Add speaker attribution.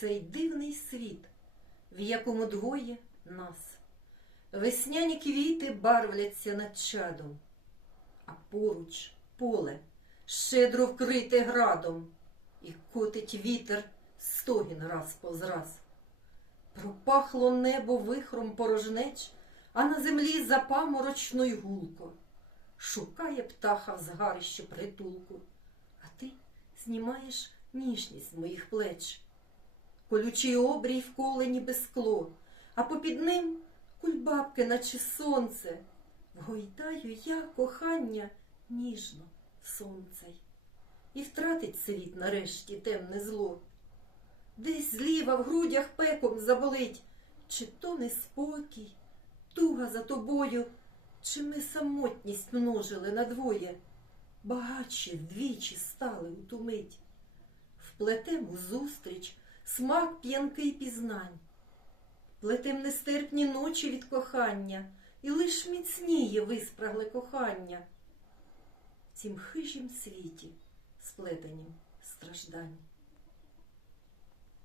Speaker 1: цей дивний світ, в якому двоє нас. Весняні квіти барвляться над чадом, а поруч поле щедро вкрите градом, і котить вітер стогін раз поз раз. Пропахло небо вихром порожнеч, а на землі запаморочно й гулко. Шукає птаха в згарищі притулку, а ти знімаєш ніжність моїх плеч. Колючий обрій вколе ніби скло, а попід ним кульбабки, наче сонце. Вгойдаю я кохання ніжно сонцей. І втратить світ нарешті темне зло. Десь зліва в грудях пеком заболить, чи то неспокій, туга за тобою, чи ми самотність множили надвоє, багатші вдвічі стали у ту мить. Вплетем у зустріч смак п'янкий пізнань, плетем нестерпні ночі від кохання, і лиш міцніє виспрагле кохання в цім хижім світі, сплетенім страждань.